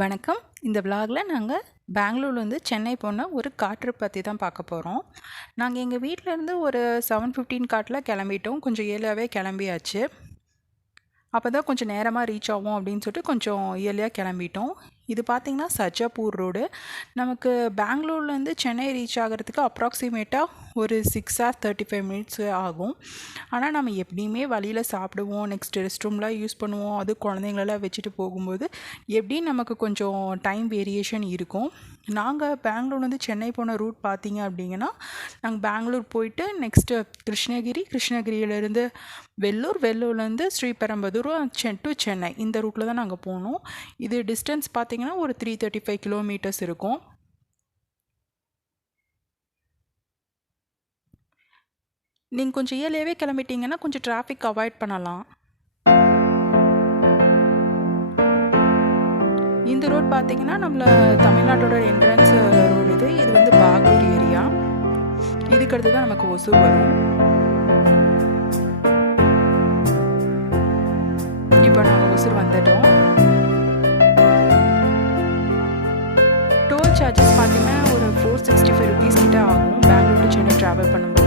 வணக்கம். இந்த விலாகில் நாங்கள் பெங்களூர்லேருந்து சென்னை போன ஒரு காற்று பற்றி தான் பார்க்க போகிறோம். நாங்கள் எங்கள் வீட்டிலேருந்து ஒரு 7:15 காட்டில் கிளம்பிட்டோம். கொஞ்சம் ஏர்லியாகவே கிளம்பியாச்சு. அப்போ தான் கொஞ்சம் நேரமாக ரீச் ஆகும் அப்படின்னு சொல்லிட்டு கொஞ்சம் இயர்லியாக கிளம்பிட்டோம். இது பார்த்திங்கன்னா சஜ்ஜாப்பூர் ரோடு. நமக்கு பெங்களூர்லேருந்து சென்னை ரீச் ஆகிறதுக்கு அப்ராக்சிமேட்டாக ஒரு 6 hours 35 minutes ஆகும். ஆனால் நம்ம எப்படியுமே வழியில் சாப்பிடுவோம், நெக்ஸ்ட் ரெஸ்ட் ரூம்லாம் யூஸ் பண்ணுவோம். அது குழந்தைங்களெல்லாம் வச்சுட்டு போகும்போது எப்படியும் நமக்கு கொஞ்சம் டைம் வேரியேஷன் இருக்கும். நாங்கள் பெங்களூர்லேருந்து சென்னை போன ரூட் பார்த்திங்க அப்படிங்கன்னா, நாங்கள் பெங்களூர் போயிட்டு நெக்ஸ்ட்டு கிருஷ்ணகிரியிலேருந்து வெள்ளூர்லேருந்து ஸ்ரீபெரும்புதூர் டு சென்னை இந்த ரூட்டில் தான் நாங்கள் போனோம். இது டிஸ்டன்ஸ் பார்த்திங்கன்னா ஒரு 335 kilometers இருக்கும். நீங்கள் கொஞ்சம் இயர்லியாகவே கிளம்பிட்டீங்கன்னா கொஞ்சம் டிராஃபிக் அவாய்ட் பண்ணலாம். இந்த ரோட் பார்த்தீங்கன்னா நம்மள தமிழ்நாட்டோட என்ட்ரன்ஸ் ரோடு. இது வந்து பாகூர் ஏரியா. இதுக்கடுத்து தான் நமக்கு ஒசூர் வரும். இப்போ நாங்கள் ஒசூர் வந்துட்டோம். டோல் சார்ஜஸ் பார்த்தீங்கன்னா ஒரு 465 rupees கிட்ட ஆகும் பெங்களூர் டு சென்னை ட்ராவல் பண்ணும்போது.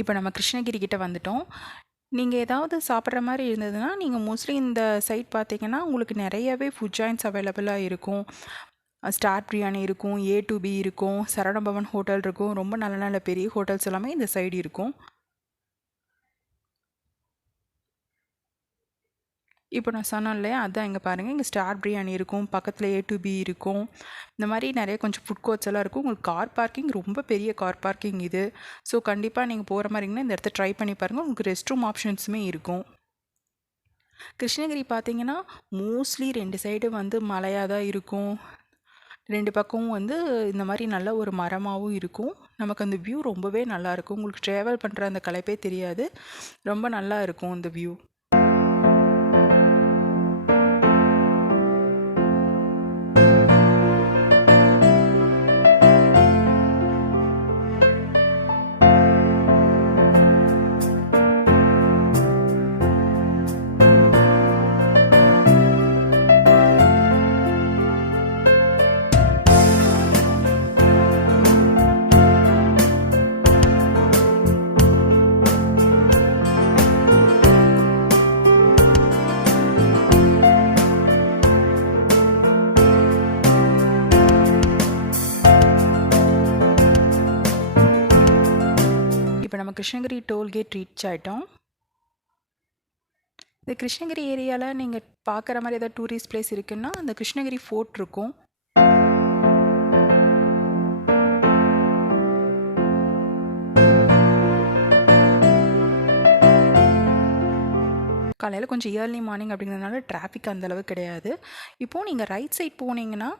இப்போ நம்ம கிருஷ்ணகிரி கிட்ட வந்துட்டோம். நீங்கள் ஏதாவது சாப்பிட்ற மாதிரி இருந்ததுன்னா நீங்கள் மோஸ்ட்லி இந்த சைட் பார்த்தீங்கன்னா உங்களுக்கு நிறையவே ஃபுட் ஜாயின்ட்ஸ் அவைலபிளாக இருக்கும். ஸ்டார் பிரியாணி இருக்கும், A to B இருக்கும், சரவணபவன் ஹோட்டல் இருக்கும். ரொம்ப நல்ல நல்ல பெரிய ஹோட்டல்ஸ் எல்லாமே இந்த சைடு இருக்கும். இப்போ நான் சொன்னேன் இல்லையா, அதான் இங்கே பாருங்கள், இங்கே ஸ்டார் பிரியாணி இருக்கும், பக்கத்தில் A to B இருக்கும். இந்த மாதிரி நிறைய கொஞ்சம் ஃபுட் கோர்ட்ஸ் எல்லாம் இருக்கும். உங்களுக்கு கார் பார்க்கிங், ரொம்ப பெரிய கார் பார்க்கிங் இது. ஸோ கண்டிப்பாக நீங்கள் போகிற மாதிரிங்கன்னா இந்த இடத்த ட்ரை பண்ணி பாருங்கள். உங்களுக்கு ரெஸ்ட் ரூம் ஆப்ஷன்ஸுமே இருக்கும். கிருஷ்ணகிரி பார்த்தீங்கன்னா மோஸ்ட்லி 2 சைடு வந்து மலையாக தான் இருக்கும். 2 பக்கமும் வந்து இந்த மாதிரி நல்ல ஒரு மரமாகவும் இருக்கும். நமக்கு அந்த வியூ ரொம்பவே நல்லாயிருக்கும். உங்களுக்கு ட்ராவல் பண்ணுற அந்த களைப்பே தெரியாது. ரொம்ப நல்லா இருக்கும் இந்த வியூ. இப்போ நம்ம கிருஷ்ணகிரி டோல்கேட் ரீச் ஆகிட்டோம். இந்த கிருஷ்ணகிரி ஏரியாவில் நீங்கள் பார்க்குற மாதிரி ஏதாவது டூரிஸ்ட் பிளேஸ் இருக்குன்னா அந்த கிருஷ்ணகிரி ஃபோர்ட் இருக்கும். காலையில் கொஞ்சம் ஏர்லி மார்னிங் அப்படிங்கிறதுனால டிராஃபிக் அந்தளவு கிடையாது. இப்போது நீங்கள் ரைட் சைட் போனீங்கன்னா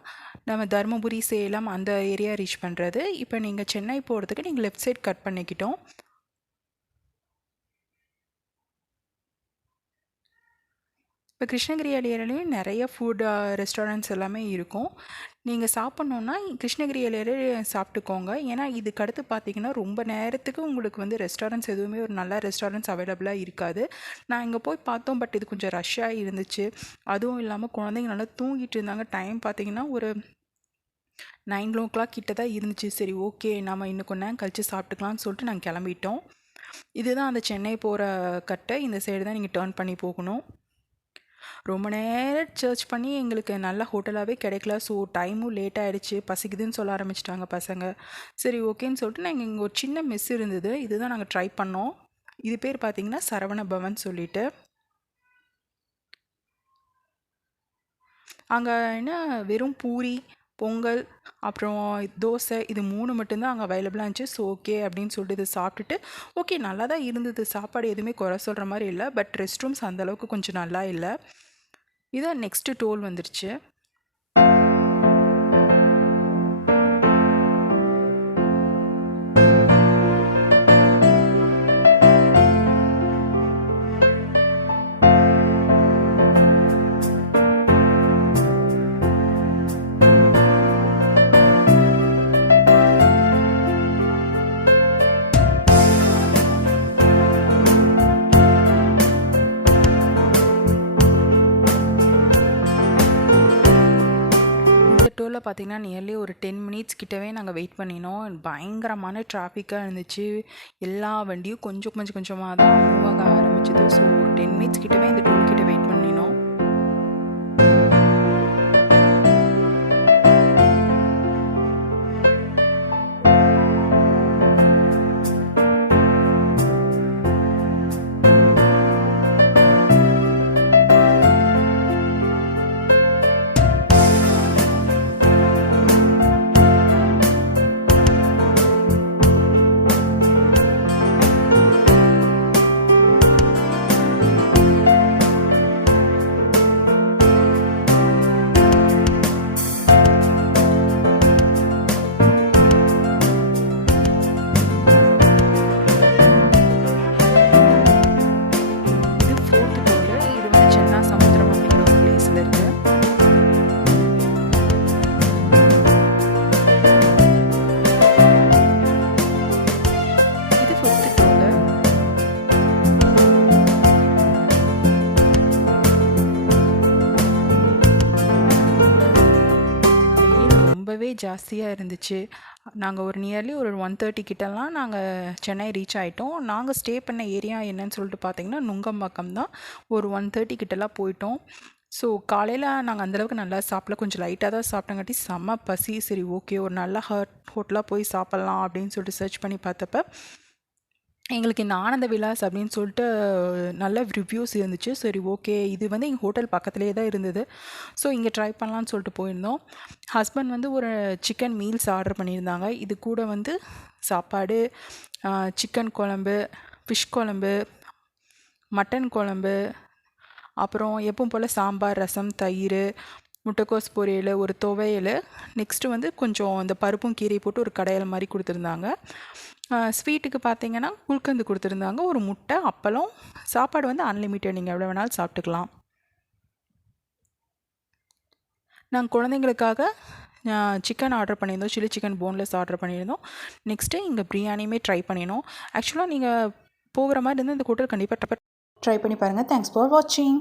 நம்ம தருமபுரி, சேலம் அந்த ஏரியா ரீச் பண்ணுறது. இப்போ நீங்கள் சென்னை போகிறதுக்கு நீங்கள் லெஃப்ட் சைட் கட் பண்ணிக்கிட்டோம். இப்போ கிருஷ்ணகிரி ஏரியாலையும் நிறைய ஃபுட் ரெஸ்டாரண்ட்ஸ் எல்லாமே இருக்கும். நீங்கள் சாப்பிட்ணுன்னா கிருஷ்ணகிரி ஏரியாலே சாப்பிட்டுக்கோங்க. ஏன்னா இதுக்கு அடுத்து பார்த்தீங்கன்னா ரொம்ப நேரத்துக்கு உங்களுக்கு வந்து ரெஸ்டாரண்ட்ஸ் எதுவுமே ஒரு நல்ல ரெஸ்டாரண்ட்ஸ் அவைலபிளாக இருக்காது. நான் இங்கே போய் பார்த்தோம், பட் இது கொஞ்சம் ரஷ்ஷாக இருந்துச்சு. அதுவும் இல்லாமல் குழந்தைங்க நல்லா தூங்கிட்டு இருந்தாங்க. டைம் பார்த்தீங்கன்னா ஒரு 9 o'clock கிட்ட தான் இருந்துச்சு. சரி, ஓகே, நம்ம இன்னும் கொஞ்ச நேரம் கழித்து சாப்பிட்டுக்கலாம்னு சொல்லிட்டு நாங்கள் கிளம்பிட்டோம். இதுதான் அந்த சென்னை போகிற கட்டை. இந்த சைடு தான் நீங்கள் டேர்ன் பண்ணி போகணும். ரொம்ப நேரம் சர்ச் பண்ணி எங்களுக்கு நல்ல ஹோட்டலாகவே கிடைக்கல. ஸோ டைமும் லேட் ஆகிடுச்சு. பசிக்குதுன்னு சொல்ல ஆரம்பிச்சிட்டாங்க பசங்க. சரி, ஓகேன்னு சொல்லிட்டு நாங்கள் இங்கே ஒரு சின்ன மிஸ் இருந்தது. இதுதான் நாங்கள் ட்ரை பண்ணோம். இது பேர் பார்த்திங்கன்னா சரவணபவன் சொல்லிட்டு. அங்கே என்ன வெறும் பூரி, பொங்கல், அப்புறம் தோசை, இது 3 மட்டும்தான் அங்கே அவைலபிளாக இருந்துச்சு. ஸோ ஓகே அப்படின்னு சொல்லிட்டு இதை சாப்பிட்டுட்டு, ஓகே நல்லா தான் இருந்தது. சாப்பாடு எதுவுமே குறை சொல்கிற மாதிரி இல்லை. பட் ரெஸ்ட் ரூம்ஸ் அந்தளவுக்கு கொஞ்சம் நல்லா இல்லை. இதான் நெக்ஸ்ட்டு டோல் வந்துருச்சு. டோலில் பார்த்திங்கன்னா நியர்லி ஒரு 10 மினிட்ஸ் கிட்டவே நாங்கள் வெயிட் பண்ணினோம். பயங்கரமான டிராஃபிக்காக இருந்துச்சு. எல்லா வண்டியும் கொஞ்சமாக தான் மூவ் ஆக ஆரம்பிச்சிது. ஸோ ஒரு 10 மினிட்ஸ் கிட்டவே இந்த டோல் கிட்ட வெயிட் பண்ணினோம். ரொம்பவே ஜாஸ்தியாக இருந்துச்சு. நாங்கள் ஒரு நியர்லி ஒரு 1:30 கிட்டலாம் நாங்கள் சென்னை ரீச் ஆகிட்டோம். நாங்கள் ஸ்டே பண்ண ஏரியா என்னன்னு சொல்லிட்டு பார்த்தீங்கன்னா நுங்கம்பாக்கம் தான். ஒரு 1:30 கிட்டலாம் போயிட்டோம். ஸோ காலையில் நாங்கள் அந்தளவுக்கு நல்லா சாப்பிடல, கொஞ்சம் லைட்டாக தான் சாப்பிட்டங்காட்டி செம்ம பசி. சரி ஓகே, ஒரு நல்ல ஹோட்டலாக போய் சாப்பிட்லாம் அப்படின்னு சொல்லிட்டு சர்ச் பண்ணி பார்த்தப்ப எங்களுக்கு இந்த ஆனந்த விலாஸ் அப்படின்னு சொல்லிட்டு நல்ல ரிவ்யூஸ் இருந்துச்சு. சரி ஓகே, இது வந்து எங்கள் ஹோட்டல் பக்கத்துலேயே தான் இருந்தது. ஸோ இங்கே ட்ரை பண்ணலான்னு சொல்லிட்டு போயிருந்தோம். ஹஸ்பண்ட் வந்து ஒரு சிக்கன் மீல்ஸ் ஆர்டர் பண்ணியிருந்தாங்க. இது கூட வந்து சாப்பாடு, சிக்கன் குழம்பு, ஃபிஷ் குழம்பு, மட்டன் குழம்பு, அப்புறம் எப்பவும் போல் சாம்பார், ரசம், தயிர், முட்டைக்கோஸ் பொரியல், ஒரு துவையல், நெக்ஸ்ட்டு வந்து கொஞ்சம் இந்த பருப்பும் கீரை போட்டு ஒரு கடையல் மாதிரி கொடுத்துருந்தாங்க. ஸ்வீட்டுக்கு பார்த்தீங்கன்னா குல்கந்து கொடுத்துருந்தாங்க, ஒரு முட்டை, அப்பளம். சாப்பாடு வந்து அன்லிமிட்டட், நீங்கள் எவ்வளோ வேணாலும் சாப்பிட்டுக்கலாம். நாங்கள் குழந்தைங்களுக்காக சிக்கன் ஆர்டர் பண்ணியிருந்தோம், சில்லி சிக்கன் போன்லெஸ் ஆர்டர் பண்ணியிருந்தோம். நெக்ஸ்ட்டு இங்கே பிரியாணியுமே ட்ரை பண்ணினோம். ஆக்சுவலாக நீங்கள் போகிற மாதிரி இருந்தால் இந்த ஹோட்டல் கண்டிப்பாக ட்ரை பண்ணி பாருங்கள். தேங்க்ஸ் ஃபார் வாட்சிங்.